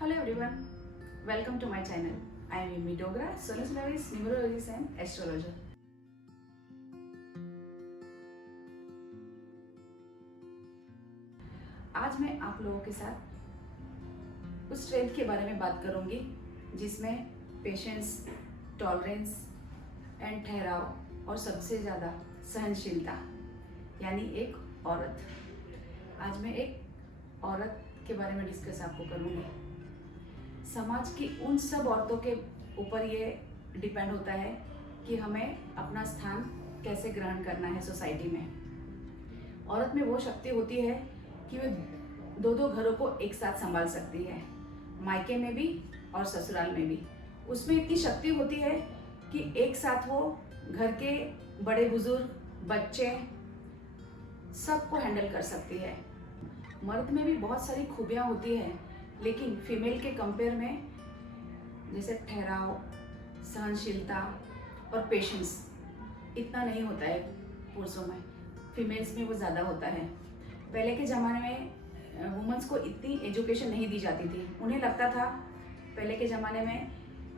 Hello everyone, welcome to my channel. I am Yumi Dogra, sonosologist, numerologist and astrologer. आज मैं आप लोगों के साथ उस स्ट्रेंथ के बारे में बात करूंगी जिसमें पेशेंस, टॉलरेंस एंड ठहराव और सबसे ज़्यादा सहनशीलता यानी एक औरत। आज मैं एक औरत के बारे में डिस्कस आपको करूंगी। समाज की उन सब औरतों के ऊपर ये डिपेंड होता है कि हमें अपना स्थान कैसे ग्रहण करना है सोसाइटी में। औरत में वो शक्ति होती है कि वे दो घरों को एक साथ संभाल सकती है, मायके में भी और ससुराल में भी। उसमें इतनी शक्ति होती है कि एक साथ वो घर के बड़े बुजुर्ग, बच्चे सबको हैंडल कर सकती है। मर्द में भी बहुत सारी खूबियाँ होती हैं, लेकिन फीमेल के कंपेयर में जैसे ठहराव, सहनशीलता और पेशेंस इतना नहीं होता है पुरुषों में, फीमेल्स में वो ज़्यादा होता है। पहले के ज़माने में वुमेंस को इतनी एजुकेशन नहीं दी जाती थी। उन्हें लगता था पहले के ज़माने में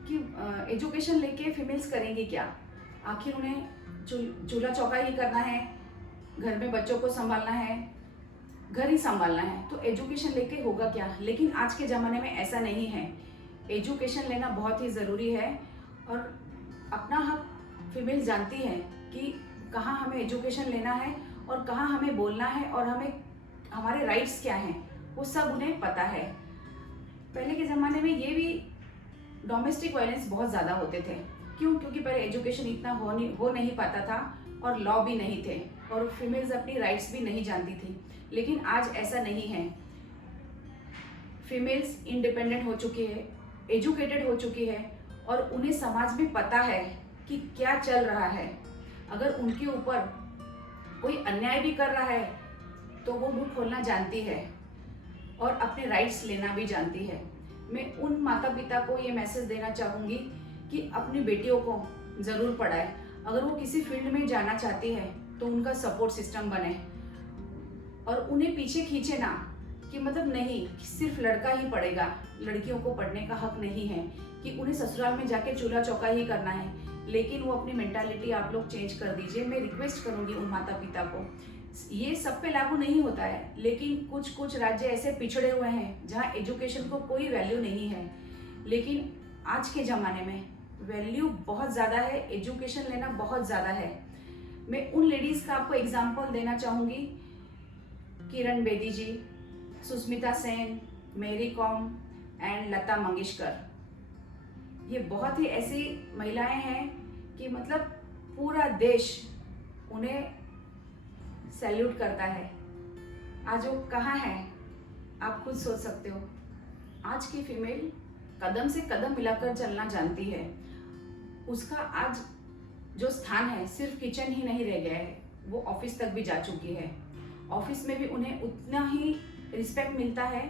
कि एजुकेशन लेके फीमेल्स करेंगी क्या, आखिर उन्हें चूल्हा चौका ही करना है, घर में बच्चों को संभालना है, घर ही संभालना है, तो एजुकेशन लेके होगा क्या। लेकिन आज के ज़माने में ऐसा नहीं है। एजुकेशन लेना बहुत ही ज़रूरी है और अपना हक फीमेल जानती है कि कहाँ हमें एजुकेशन लेना है और कहाँ हमें बोलना है और हमारे राइट्स क्या हैं, वो सब उन्हें पता है। पहले के ज़माने में ये भी डोमेस्टिक वायलेंस बहुत ज़्यादा होते थे। क्यों? क्योंकि पहले एजुकेशन इतना हो नहीं पाता था और लॉ भी नहीं थे और फीमेल्स अपनी राइट्स भी नहीं जानती थी। लेकिन आज ऐसा नहीं है। फीमेल्स इंडिपेंडेंट हो चुकी है, एजुकेटेड हो चुकी है और उन्हें समाज में पता है कि क्या चल रहा है। अगर उनके ऊपर कोई अन्याय भी कर रहा है तो वो मुंह खोलना जानती है और अपने राइट्स लेना भी जानती है। मैं उन माता पिता को ये मैसेज देना चाहूँगी कि अपनी बेटियों को ज़रूर पढ़ाए। अगर वो किसी फील्ड में जाना चाहती है तो उनका सपोर्ट सिस्टम बने और उन्हें पीछे खींचे ना कि मतलब नहीं सिर्फ लड़का ही पढ़ेगा, लड़कियों को पढ़ने का हक नहीं है, कि उन्हें ससुराल में जाके चूल्हा चौका ही करना है। लेकिन वो अपनी मेंटालिटी आप लोग चेंज कर दीजिए। मैं रिक्वेस्ट करूंगी उन माता पिता को। ये सब पे लागू नहीं होता है, लेकिन कुछ राज्य ऐसे पिछड़े हुए हैं जहाँ एजुकेशन को कोई वैल्यू नहीं है। लेकिन आज के ज़माने में वैल्यू बहुत ज़्यादा है, एजुकेशन लेना बहुत ज़्यादा है। मैं उन लेडीज़ का आपको एग्जाम्पल देना चाहूँगी, किरण बेदी जी, सुष्मिता सेन, मेरी कॉम एंड लता मंगेशकर। ये बहुत ही ऐसी महिलाएं हैं कि मतलब पूरा देश उन्हें सैल्यूट करता है। आज वो कहाँ है आप खुद सोच सकते हो। आज की फीमेल कदम से कदम मिलाकर चलना जानती है। उसका आज जो स्थान है सिर्फ किचन ही नहीं रह गया है, वो ऑफिस तक भी जा चुकी है। ऑफिस में भी उन्हें उतना ही रिस्पेक्ट मिलता है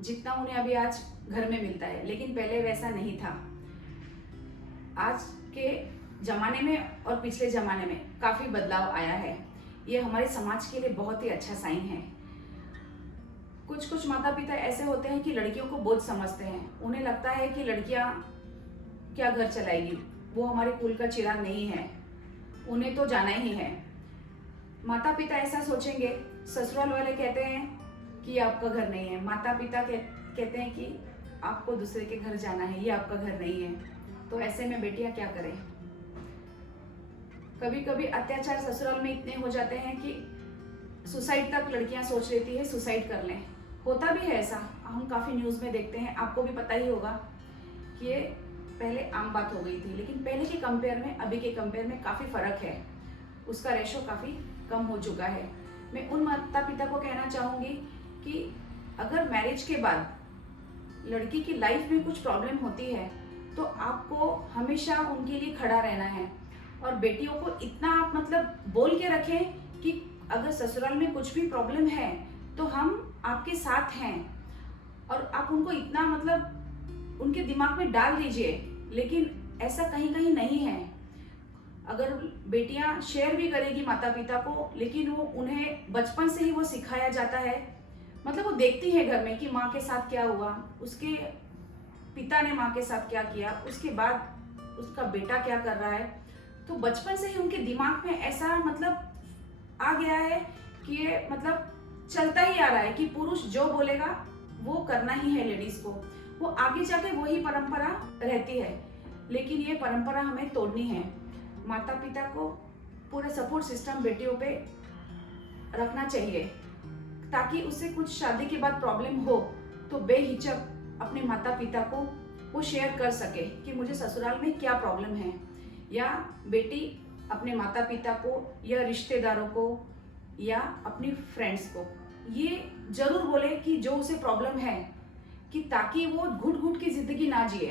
जितना उन्हें अभी आज घर में मिलता है। लेकिन पहले वैसा नहीं था। आज के ज़माने में और पिछले ज़माने में काफ़ी बदलाव आया है। ये हमारे समाज के लिए बहुत ही अच्छा साइन है। कुछ माता पिता ऐसे होते हैं कि लड़कियों को बोझ समझते हैं। उन्हें लगता है कि लड़कियां क्या घर चलाएगी, वो हमारे कुल का चिराग नहीं है, उन्हें तो जाना ही है। माता पिता ऐसा सोचेंगे, ससुराल वाले कहते हैं कि आपका घर नहीं है, माता पिता कहते हैं कि आपको दूसरे के घर जाना है, ये आपका घर नहीं है। तो ऐसे में बेटियां क्या करें। कभी कभी अत्याचार ससुराल में इतने हो जाते हैं कि सुसाइड तक लड़कियां सोच लेती है सुसाइड कर लें। होता भी है ऐसा, हम काफ़ी न्यूज़ में देखते हैं, आपको भी पता ही होगा कि ये पहले आम बात हो गई थी। लेकिन पहले के कंपेयर में अभी के कंपेयर में काफ़ी फ़र्क है, उसका रेशो काफ़ी कम हो चुका है। मैं उन माता पिता को कहना चाहूँगी कि अगर मैरिज के बाद लड़की की लाइफ में कुछ प्रॉब्लम होती है तो आपको हमेशा उनके लिए खड़ा रहना है और बेटियों को इतना आप मतलब बोल के रखें कि अगर ससुराल में कुछ भी प्रॉब्लम है तो हम आपके साथ हैं। और आप उनको इतना मतलब उनके दिमाग में डाल दीजिए। लेकिन ऐसा कहीं कहीं नहीं है। अगर बेटियां शेयर भी करेगी माता पिता को, लेकिन वो उन्हें बचपन से ही वो सिखाया जाता है मतलब वो देखती है घर में कि माँ के साथ क्या हुआ, उसके पिता ने माँ के साथ क्या किया, उसके बाद उसका बेटा क्या कर रहा है। तो बचपन से ही उनके दिमाग में ऐसा मतलब आ गया है कि ये मतलब चलता ही आ रहा है कि पुरुष जो बोलेगा वो करना ही है लेडीज को। वो आगे जाके वही परंपरा रहती है, लेकिन ये परंपरा हमें तोड़नी है। माता पिता को पूरा सपोर्ट सिस्टम बेटियों पे रखना चाहिए, ताकि उससे कुछ शादी के बाद प्रॉब्लम हो तो बेहिचक अपने माता पिता को वो शेयर कर सके कि मुझे ससुराल में क्या प्रॉब्लम है। या बेटी अपने माता पिता को या रिश्तेदारों को या अपनी फ्रेंड्स को ये जरूर बोले कि जो उसे प्रॉब्लम है, कि ताकि वो घुट घुट की जिंदगी ना जिए।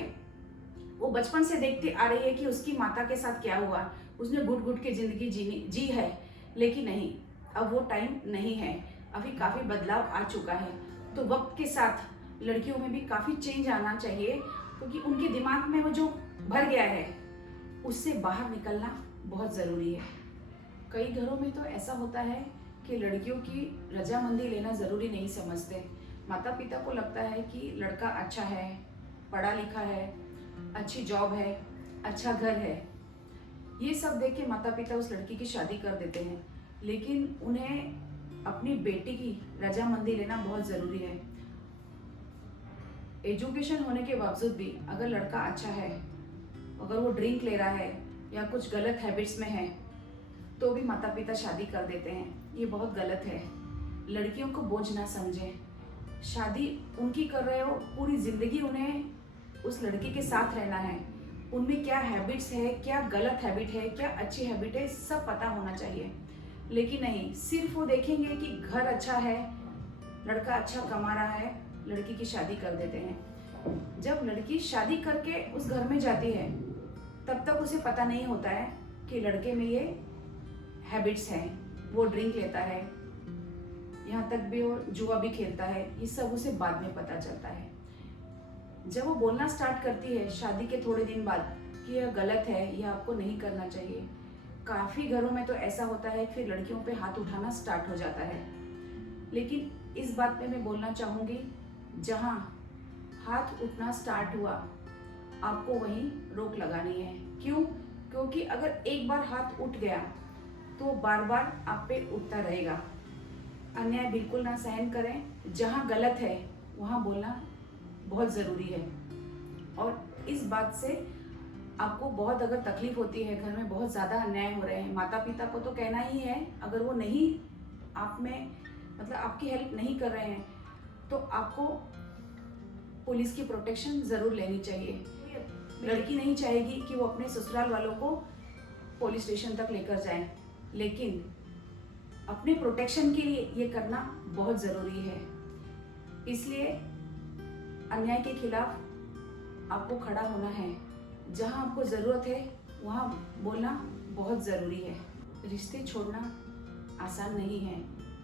वो बचपन से देखती आ रही है कि उसकी माता के साथ क्या हुआ, उसने घुट घुट की जिंदगी जी है। लेकिन नहीं, अब वो टाइम नहीं है, अभी काफी बदलाव आ चुका है। तो वक्त के साथ लड़कियों में भी काफी चेंज आना चाहिए, क्योंकि उनके दिमाग में वो जो भर गया है उससे बाहर निकलना बहुत जरूरी है। कई घरों में तो ऐसा होता है कि लड़कियों की रजामंदी लेना जरूरी नहीं समझते। माता पिता को लगता है कि लड़का अच्छा है, पढ़ा लिखा है, अच्छी जॉब है, अच्छा घर है, ये सब देख के माता पिता उस लड़की की शादी कर देते हैं। लेकिन उन्हें अपनी बेटी की रजामंदी लेना बहुत जरूरी है। एजुकेशन होने के बावजूद भी अगर लड़का अच्छा है, अगर वो ड्रिंक ले रहा है या कुछ गलत हैबिट्स में है, तो भी माता पिता शादी कर देते हैं। ये बहुत गलत है। लड़कियों को बोझ ना समझें, शादी उनकी कर रहे हो, पूरी जिंदगी उन्हें उस लड़की के साथ रहना है। उनमें क्या हैबिट्स है, क्या गलत हैबिट है, क्या अच्छी हैबिट है, सब पता होना चाहिए। लेकिन नहीं, सिर्फ वो देखेंगे कि घर अच्छा है, लड़का अच्छा कमा रहा है, लड़की की शादी कर देते हैं। जब लड़की शादी करके उस घर में जाती है तब तक उसे पता नहीं होता है कि लड़के में ये हैबिट्स हैं। वो ड्रिंक लेता है, यहाँ तक भी वो जुआ भी खेलता है, ये सब उसे बाद में पता चलता है। जब वो बोलना स्टार्ट करती है शादी के थोड़े दिन बाद कि यह गलत है, यह आपको नहीं करना चाहिए, काफ़ी घरों में तो ऐसा होता है फिर लड़कियों पे हाथ उठाना स्टार्ट हो जाता है। लेकिन इस बात पे मैं बोलना चाहूँगी, जहाँ हाथ उठना स्टार्ट हुआ आपको वहीं रोक लगानी है। क्यों? क्योंकि अगर एक बार हाथ उठ गया तो बार बार आप पे उठता रहेगा। अन्याय बिल्कुल ना सहन करें, जहाँ गलत है वहाँ बोलना बहुत ज़रूरी है। और इस बात से आपको बहुत अगर तकलीफ होती है, घर में बहुत ज़्यादा अन्याय हो रहे हैं, माता पिता को तो कहना ही है, अगर वो नहीं आप में मतलब आपकी हेल्प नहीं कर रहे हैं तो आपको पुलिस की प्रोटेक्शन ज़रूर लेनी चाहिए। लड़की नहीं चाहेगी कि वो अपने ससुराल वालों को पुलिस स्टेशन तक लेकर जाएं, लेकिन अपने प्रोटेक्शन के लिए ये करना बहुत ज़रूरी है। इसलिए अन्याय के खिलाफ आपको खड़ा होना है। जहाँ आपको ज़रूरत है वहाँ बोलना बहुत ज़रूरी है। रिश्ते छोड़ना आसान नहीं है,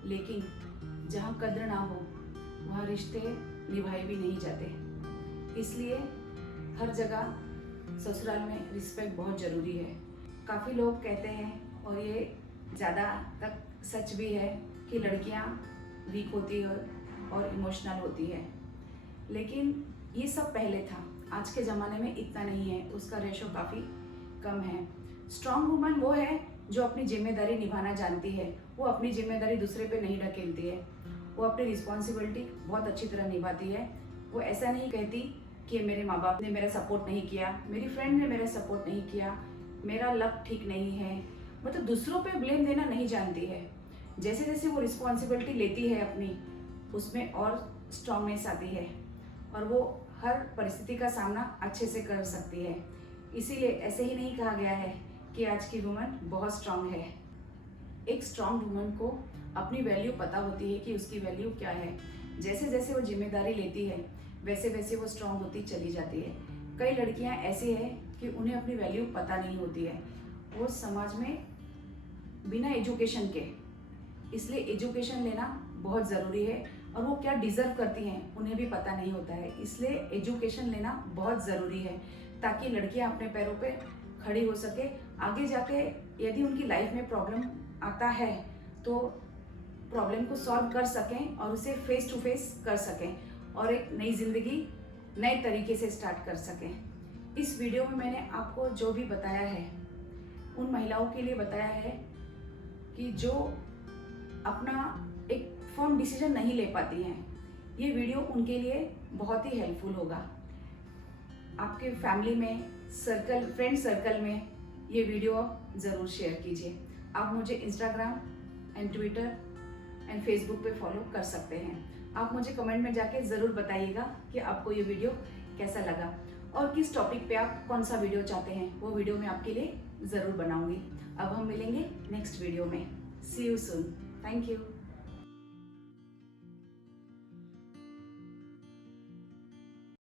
लेकिन जहाँ कद्र ना हो वहाँ रिश्ते निभाए भी नहीं जाते। इसलिए हर जगह ससुराल में रिस्पेक्ट बहुत ज़रूरी है। काफ़ी लोग कहते हैं, और ये ज़्यादा तक सच भी है, कि लड़कियां वीक होती है और इमोशनल होती है, लेकिन ये सब पहले था। आज के ज़माने में इतना नहीं है, उसका रेशो काफ़ी कम है। स्ट्रॉन्ग वुमन वो है जो अपनी जिम्मेदारी निभाना जानती है, वो अपनी जिम्मेदारी दूसरे पे नहीं ढकेलती है, वो अपनी रिस्पॉन्सिबिलिटी बहुत अच्छी तरह निभाती है। वो ऐसा नहीं कहती कि मेरे माँ बाप ने मेरा सपोर्ट नहीं किया, मेरी फ्रेंड ने मेरा सपोर्ट नहीं किया, मेरा लक ठीक नहीं है, मतलब दूसरों पे ब्लेम देना नहीं जानती है। जैसे जैसे वो रिस्पॉन्सिबिलिटी लेती है अपनी, उसमें और स्ट्रांगनेस आती है और वो हर परिस्थिति का सामना अच्छे से कर सकती है। इसीलिए ऐसे ही नहीं कहा गया है कि आज की वुमन बहुत स्ट्रांग है। एक स्ट्रांग वुमन को अपनी वैल्यू पता होती है कि उसकी वैल्यू क्या है। जैसे जैसे वो जिम्मेदारी लेती है वैसे वैसे वो स्ट्रांग होती चली जाती है। कई लड़कियां ऐसी हैं कि उन्हें अपनी वैल्यू पता नहीं होती है, वो समाज में बिना एजुकेशन के, इसलिए एजुकेशन लेना बहुत ज़रूरी है। और वो क्या डिज़र्व करती हैं उन्हें भी पता नहीं होता है, इसलिए एजुकेशन लेना बहुत ज़रूरी है, ताकि लड़कियां अपने पैरों पे खड़ी हो सके। आगे जाके यदि उनकी लाइफ में प्रॉब्लम आता है तो प्रॉब्लम को सॉल्व कर सकें और उसे फेस टू फेस कर सकें और एक नई ज़िंदगी नए तरीके से स्टार्ट कर सकें। इस वीडियो में मैंने आपको जो भी बताया है उन महिलाओं के लिए बताया है कि जो अपना एक फर्म डिसीजन नहीं ले पाती हैं। ये वीडियो उनके लिए बहुत ही हेल्पफुल होगा। आपके फैमिली में फ्रेंड सर्कल में ये वीडियो आप ज़रूर शेयर कीजिए। आप मुझे Instagram and Twitter and Facebook पे फॉलो कर सकते हैं। आप मुझे कमेंट में जाके ज़रूर बताइएगा कि आपको ये वीडियो कैसा लगा और किस टॉपिक पे आप कौन सा वीडियो चाहते हैं। वो वीडियो मैं आपके लिए ज़रूर बनाऊंगी। अब हम मिलेंगे नेक्स्ट वीडियो में। सी यू सून। Thank you.